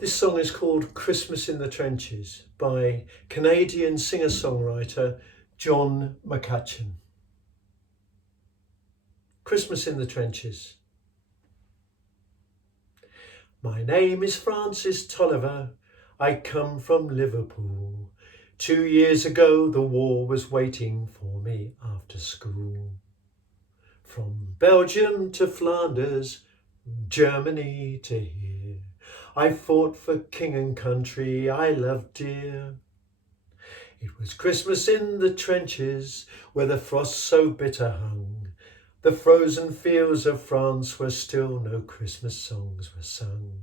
This song is called Christmas in the Trenches by Canadian singer-songwriter John McCutcheon. Christmas in the Trenches. My name is Francis Tolliver. I come from Liverpool. 2 years ago the war was waiting for me after school. From Belgium to Flanders, Germany to here, I fought for king and country I loved dear. It was Christmas in the trenches where the frost so bitter hung. The frozen fields of France where still no Christmas songs were sung.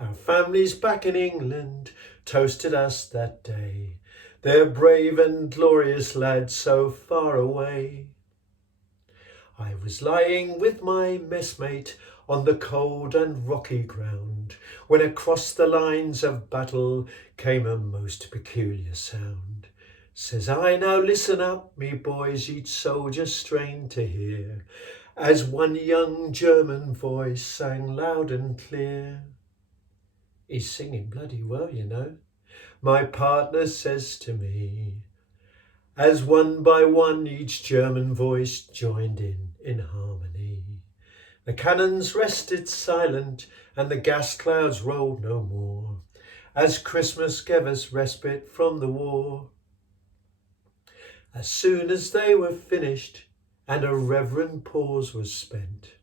Our families back in England toasted us that day, their brave and glorious lads so far away. I was lying with my messmate on the cold and rocky ground when across the lines of battle came a most peculiar sound. Says I, now listen up, me boys, each soldier strained to hear, as one young German voice sang loud and clear. He's singing bloody well, you know, my partner says to me, as one by one each German voice joined in harmony. The cannons rested silent and the gas clouds rolled no more, as Christmas gave us respite from the war. As soon as they were finished and a reverent pause was spent,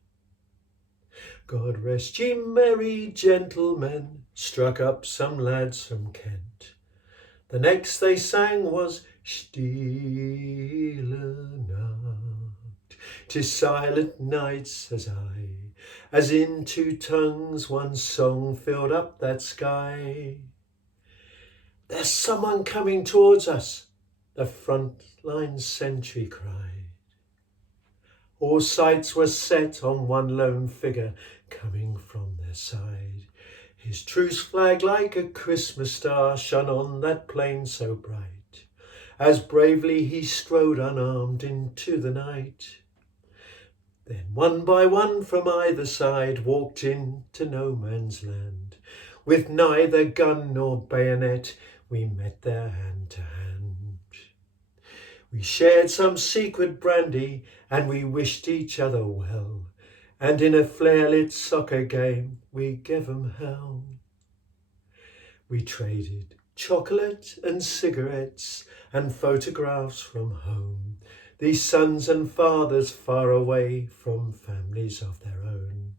God rest ye merry gentlemen, struck up some lads from Kent. The next they sang was Stille Nacht, 'tis silent night, says I, as in two tongues one song filled up that sky. There's someone coming towards us, the front-line sentry cried. All sights were set on one lone figure coming from their side. His truce flag like a Christmas star shone on that plain so bright, as bravely he strode unarmed into the night. Then one by one from either side walked into no man's land. With neither gun nor bayonet we met there hand to hand. We shared some secret brandy and we wished each other well, and in a flare-lit soccer game we gave 'em hell. We traded chocolate and cigarettes and photographs from home, these sons and fathers far away from families of their own.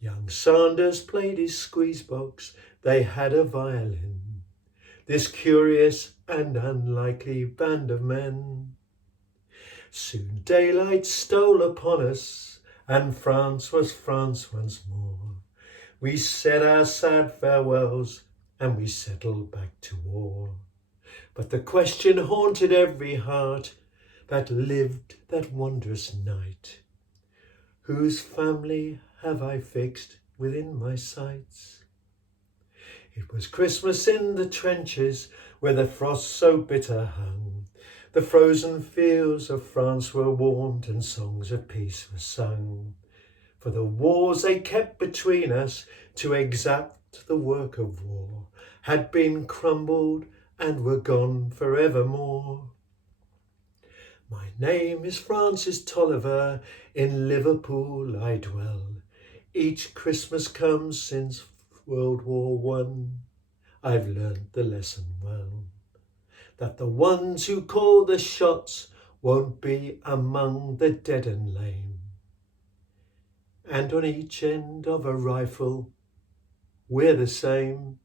Young Sanders played his squeeze box, they had a violin, this curious and unlikely band of men. Soon daylight stole upon us, and France was France once more. We said our sad farewells, and we settled back to war. But the question haunted every heart that lived that wondrous night: whose family have I fixed within my sights? It was Christmas in the trenches where the frost so bitter hung. The frozen fields of France were warmed and songs of peace were sung. For the wars they kept between us to exact the work of war had been crumbled and were gone forevermore. My name is Francis Tolliver, in Liverpool I dwell. Each Christmas comes since World War I. I've learnt the lesson well, that the ones who call the shots won't be among the dead and lame. And on each end of a rifle we're the same.